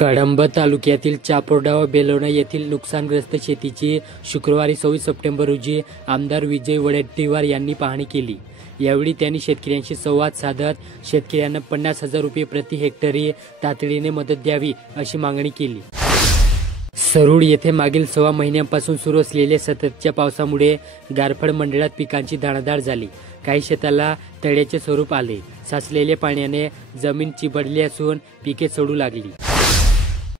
कळंब तालुक्यातील चापोर्डा व बेलोणा येथील नुकसानग्रस्त शेतीची शुक्रवारी 26 सप्टेंबर रोजी आमदार विजय वडेट्टीवार यांनी पाहणी केली। यावेळी त्यांनी शेतकऱ्यांशी संवाद साधत शेतकऱ्यांना 50,000 रुपये प्रति हेक्टरी तातडीने मदत द्यावी अशी मागणी केली। सरूड येथे मागील 6 महिन्यांपासून सुरू असलेल्या सततच्या पावसामुळे गारफळ मंडळात पिकांची दाणादाण झाली। काही शेताला तळ्याचे स्वरूप आले। साचलेल्या पाण्याने जमीन चिबडली असून पिके सडू लागली।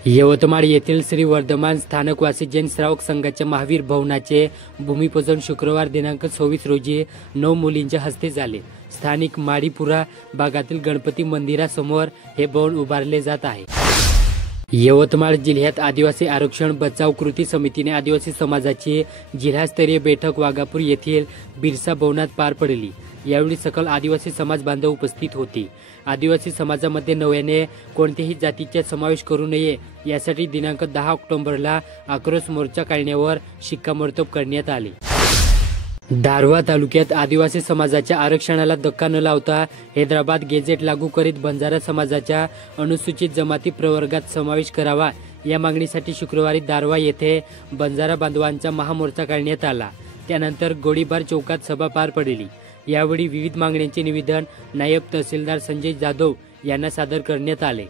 यवतमाळ येथील श्री वर्धमान स्थानकवासी जैन श्रावक संघाच्या महावीर भवनाचे भूमिपूजन शुक्रवार दिनांक 26 रोजी 9 मुलींच्या हस्ते झाले। स्थानिक माडीपुरा भागातील गणपती मंदिरासमोर हे भवन उभारले जात आहे। यवतमाळ जिल्ह्यात आदिवासी आरक्षण बचाव कृती समितीने आदिवासी समाजाची जिल्हास्तरीय बैठक वाघापूर येथील बिरसा भवनात पार पडली। यावेळी सकल आदिवासी समाज बांधव उपस्थित होते। आदिवासी समाजामध्ये नव्याने कोणत्याही जातीचा समावेश करू नये यासाठी दिनांक 10 ऑक्टोबरला आक्रोश मोर्चा काढण्यावर शिक्कामोर्तब करण्यात आले। दारव्हा तालुक्यात आदिवासी समाजाच्या आरक्षणाला धक्का न लावता हैदराबाद गेजेट लागू करीत बंजारा समाजाच्या अनुसूचित जमाती प्रवर्गात समावेश करावा या मागणीसाठी शुक्रवारी दारव्हा येथे बंजारा बांधवांचा महामोर्चा काढण्यात आला। त्यानंतर गोळीबार चौकात सभा पार पडली। यावेळी विविध मागण्यांचे निवेदन नायब तहसीलदार संजय जाधव यांना सादर करण्यात आले।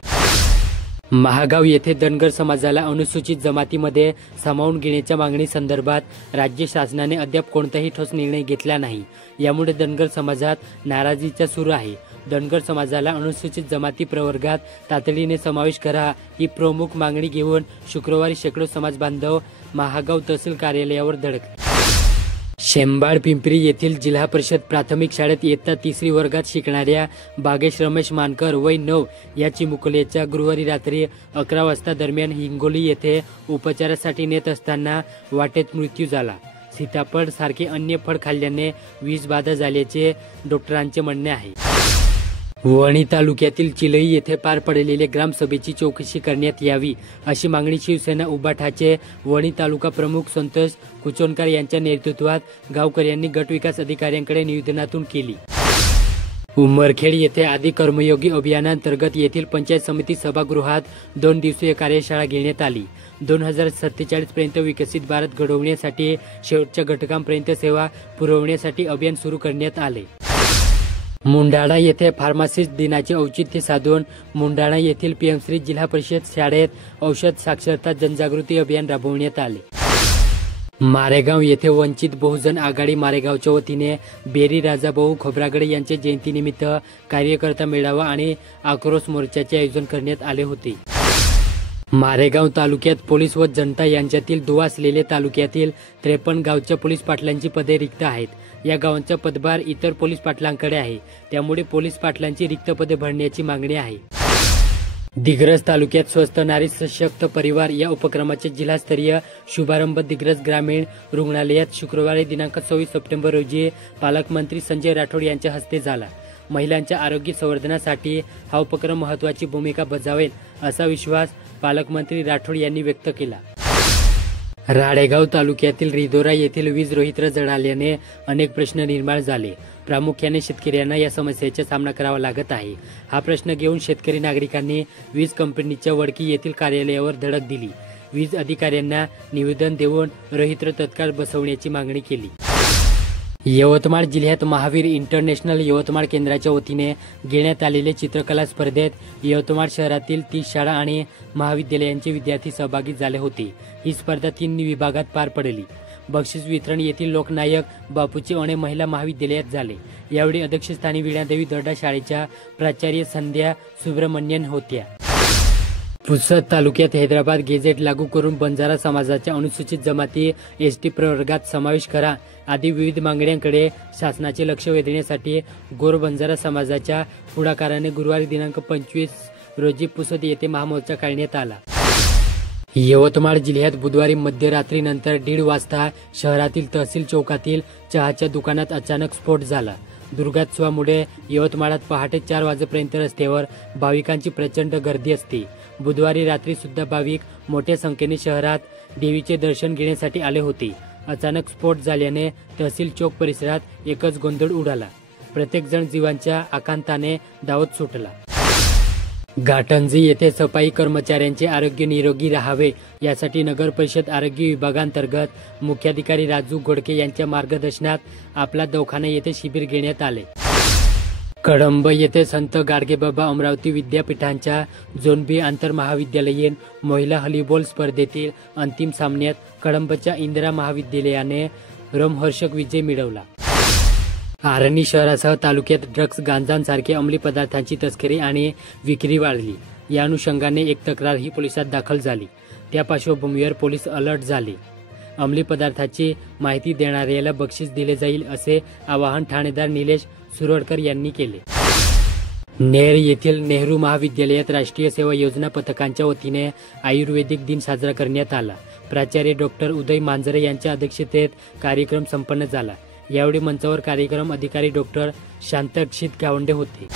महागाव येथे धनगर समाजाला अनुसूचित जमातीमध्ये सामावून घेण्याच्या मागणी संदर्भात राज्य शासनाने अद्याप कोणताही ठोस निर्णय घेतला नाही। यामुळे धनगर समाजात नाराजीचा सूर आहे। धनगर समाजाला अनुसूचित जमाती प्रवर्गात तातडीने समावेश करा ही प्रमुख मागणी घेऊन शुक्रवारी शेकडो समाज बांधव महागाव तहसील कार्यालयावर धडकले। शेंबाड पिंपरी येथील जिल्हा परिषद प्राथमिक शाळेत इयत्ता 3री वर्गात शिकणाऱ्या बागेश रमेश मानकर वय 9 या चिमुकल्याचा गुरुवारी रात्री 11 वाजता दरम्यान हिंगोली येथे उपचारासाठी नेत असताना वाटेत मृत्यू झाला। सीताफळ सारखे अन्य फळ खाल्ल्याने विषबाधा झाल्याचे डॉक्टरांचे म्हणणे आहे। वणी तालुक्यातील चिलई येथे पार पडलेल्या ग्रामसभेची चौकशी करण्यात यावी अशी मागणी शिवसेना उभाटाचे वणी तालुका प्रमुख संतोष कुचोनकर यांच्या नेतृत्वात गावकऱ्यांनी गटविकास अधिकाऱ्यांकडे निवेदनातून केली। उमरखेड येथे आदी कर्मयोगी अभियानांतर्गत येथील पंचायत समिती सभागृहात 2 दिवसीय कार्यशाळा घेण्यात आली। 2047 पर्यंत विकसित भारत घडवण्यासाठी शेवटच्या घटकांपर्यंत सेवा पुरवण्यासाठी अभियान सुरू करण्यात आले। मुंडाणा येथे फार्मासिस्ट दिनाचे औचित्य साधून मुंडाणा येथील पीएमश्री जिल्हा परिषद शाळेत औषध साक्षरता जनजागृती अभियान राबवण्यात आले। मारेगाव येथे वंचित बहुजन आघाडी मारेगावच्या वतीने बेरी राजाभाऊ खोब्रागडे यांच्या जयंतीनिमित्त कार्यकर्ता मेळावा आणि आक्रोश मोर्चाचे आयोजन करण्यात आले होते। मारेगाव तालुक्यात पोलीस व जनता यांच्यातील दुवा असलेल्या तालुक्यातील 53 गावच्या पोलीस पाटलांची पदे रिक्त आहेत। या गावांचा पदभार इतर पोलीस पाटलांकडे आहे। त्यामुळे पोलीस पाटलांची रिक्त पदे भरण्याची मागणी आहे। दिग्रस तालुक्यात स्वस्थ नारी सशक्त परिवार या उपक्रमाचे जिल्हास्तरीय शुभारंभ दिग्रस ग्रामीण रुग्णालयात शुक्रवारी दिनांक 26 सप्टेंबर रोजी पालकमंत्री संजय राठोड यांच्या हस्ते झाला। महिलांच्या आरोग्य संवर्धनासाठी हा उपक्रम महत्त्वाची भूमिका बजावेल असा विश्वास पालकमंत्री राठोड यांनी व्यक्त केला। राळेगाव तालुक्यातील रिधोरा येथील वीज रोहित्र जळाल्याने अनेक प्रश्न निर्माण झाले। प्रामुख्याने शेतकऱ्यांना या समस्येचा सामना करावा लागत आहे। हा प्रश्न घेऊन शेतकरी नागरिकांनी वीज कंपनीच्या वडकी येथील कार्यालयावर धडक दिली। वीज अधिकाऱ्यांना निवेदन देऊन रोहित्र तत्काळ बसवण्याची मागणी केली। यवतमाळ जिल्ह्यात महावीर इंटरनॅशनल यवतमाळ केंद्राच्या वतीने घेण्यात आलेल्या चित्रकला स्पर्धेत यवतमाळ शहरातील 30 शाळा आणि महाविद्यालयांचे विद्यार्थी सहभागी झाले होते। ही स्पर्धा 3 विभागात पार पडली। बक्षीस वितरण येथील लोकनायक बापूजी अणे महिला महाविद्यालयात झाले। यावेळी अध्यक्षस्थानी वीणादेवी दर्डा शाळेच्या प्राचार्य संध्या सुब्रमण्यन होत्या। पुसद तालुक्यात हैदराबाद गेजेट लागू करून बंजारा समाजाच्या अनुसूचित जमाती एसटी प्रवर्गात समावेश करा आदी विविध मागण्यांकडे शासनाचे लक्ष वेधण्यासाठी गोर बंजारा समाजाच्या पुढाकाराने गुरुवारी दिनांक 25 रोजी पुसद येथे महामोर्चा काढण्यात आला। यवतमाळ जिल्ह्यात बुधवारी मध्यरात्रीनंतर 1:30 वाजता शहरातील तहसील चौकातील चहाच्या दुकानात अचानक स्फोट झाला। दुर्गोत्सवामुळे यवतमाळात पहाटे 4 वाजेपर्यंत रस्त्यावर भाविकांची प्रचंड गर्दी असते। बुधवारी रात्री सुद्धा भाविक मोठ्या संख्येने शहरात देवीचे दर्शन घेण्यासाठी आले होते। अचानक स्फोट झाल्याने तहसील चौक परिसरात एकच गोंधळ उडाला। प्रत्येक जण जीवांच्या आकांताने धावत सुटला। घाटंजी येथे सफाई कर्मचाऱ्यांचे आरोग्य निरोगी राहावे यासाठी नगर परिषद आरोग्य विभागांतर्गत मुख्याधिकारी राजू घोडके यांच्या मार्गदर्शनात आपला दवाखाना येथे शिबिर घेण्यात आले। कळंब येथे संत गाडगेबाबा अमरावती विद्यापीठांच्या झोन बी आंतरमहाविद्यालयीन महिला व्हॉलीबॉल स्पर्धेतील अंतिम सामन्यात कळंबच्या इंदिरा महाविद्यालयाने रोमहर्षक विजय मिळवला। आर्णी शहरासह तालुक्यात ड्रग्ज, गांजासारखे अंमली पदार्थांची तस्करी आणि विक्री वाढली। या अनुषंगाने एक तक्रारही पोलिसात दाखल झाली। त्या पार्श्वभूमीवर पोलीस अलर्ट झाले। अंमली पदार्थाची माहिती देणाऱ्याला बक्षीस दिले जाईल असे आवाहन ठाणेदार निलेश सुरोडकर यांनी केले। नेर येथील नेहरू महाविद्यालयात राष्ट्रीय सेवा योजना पथकांच्या वतीने आयुर्वेदिक दिन साजरा करण्यात आला। प्राचार्य डॉक्टर उदय मांजरे यांच्या अध्यक्षतेत कार्यक्रम संपन्न झाला। यावेळी मंचावर कार्यक्रम अधिकारी डॉक्टर शांतक्षित गावंडे होते।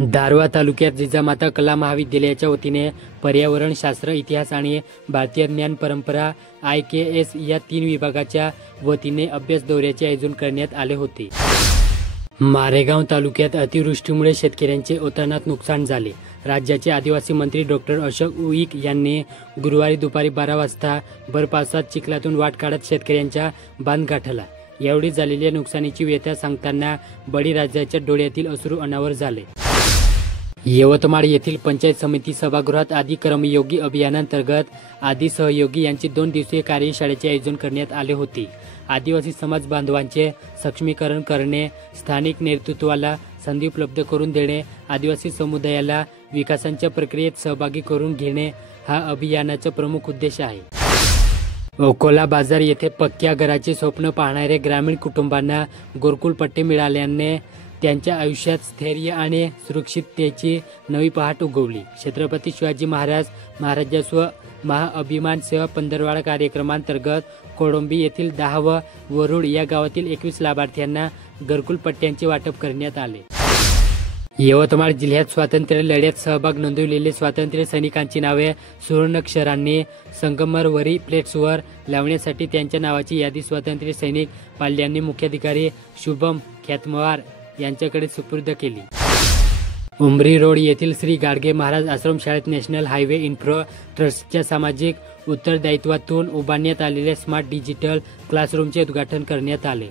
दारव्हा तालुक्यात जिजामाता कला महाविद्यालयाच्या वतीने पर्यावरण शास्त्र, इतिहास आणि भारतीय ज्ञान परंपरा IKS या 3 विभागाच्या वतीने अभ्यास दौऱ्याचे आयोजन करण्यात आले होते। मारेगाव तालुक्यात अतिवृष्टीमुळे शेतकऱ्यांचे अतोनात नुकसान झाले। राज्याचे आदिवासी मंत्री डॉक्टर अशोक उईक यांनी गुरुवारी दुपारी 12 वाजता भर पावसात चिखलातून वाट काढत शेतकऱ्यांचा बांध गाठला। यावेळी झालेल्या नुकसानीची व्यथा सांगताना बळीराजाच्या डोळ्यातील अश्रू अनावर झाले। यवतमाळ येथील पंचायत समिती सभागृहात आदी कर्मयोगी अभियानांतर्गत आदी सहयोगी यांची 2 दिवसीय कार्यशाळेचे आयोजन करण्यात आले होते। आदिवासी समाज बांधवांचे सक्षमीकरण करणे, स्थानिक नेतृत्वाला संधी उपलब्ध करून देणे, आदिवासी समुदायाला विकासाच्या प्रक्रियेत सहभागी करून घेणे हा अभियानाचा प्रमुख उद्देश आहे। अकोला बाजार येथे पक्क्या घराचे स्वप्न पाहणाऱ्या ग्रामीण कुटुंबांना घरकुल पट्टे मिळाल्याने त्यांच्या आयुष्यात स्थैर्य आणि सुरक्षिततेची नवी पहाट उगवली। छत्रपती शिवाजी महाराजस्व महाअभिमान सेवा पंधरवाडा कार्यक्रमांतर्गत कोळंबी येथील 10 व वरुड या गावातील 21 लाभार्थ्यांना घरकुल पट्ट्यांचे वाटप करण्यात आले। यवतमाळ जिल्ह्यात स्वातंत्र्य लढ्यात सहभाग नोंदवलेले स्वातंत्र्य सैनिकांची नावे सुवर्णाक्षरांनी संगमरवरी प्लेट्सवर लावण्यासाठी त्यांच्या नावाची यादी स्वातंत्र्य सैनिक पाल्यांनी मुख्याधिकारी शुभम ख्यातमवार यांच्याकडे सुपूर्द केली। उमरी रोड येथील श्री गाडगे महाराज आश्रमशाळेत नॅशनल हायवे इन्फ्रा ट्रस्टच्या सामाजिक उत्तरदायित्वातून उभारण्यात आलेल्या स्मार्ट डिजिटल क्लासरूमचे उद्घाटन करण्यात आले।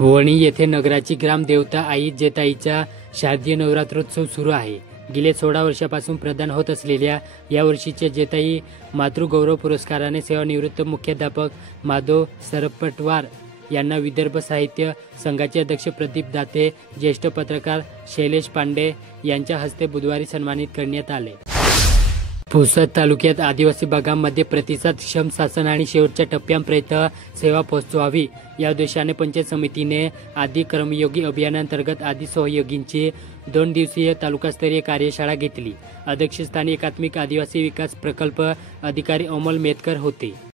वणी येथे नगराची ग्रामदेवता आई जेताईचा शारदीय नवरात्रोत्सव सुरू आहे। गेल्या 16 वर्षापासून प्रदान होत असलेल्या या वर्षीच्या जेताई मातृगौरव पुरस्काराने सेवानिवृत्त मुख्याध्यापक माधव सरपटवार यांना विदर्भ साहित्य संघाचे अध्यक्ष प्रदीप दाते, ज्येष्ठ पत्रकार शैलेश पांडे यांच्या हस्ते बुधवारी सन्मानित करण्यात आले। पुसद तालुक्यात आदिवासी भागांमध्ये प्रतिसादक्षम शासन आणि शेवटच्या टप्प्यापर्यंत सेवा पोहोचवावी या उद्देशाने पंचायत समितीने आदी कर्मयोगी अभियानांतर्गत आदी सहयोगींची 2 दिवसीय तालुकास्तरीय कार्यशाळा घेतली। अध्यक्षस्थानी एकात्मिक आदिवासी विकास प्रकल्प अधिकारी अमोल मेतकर होते।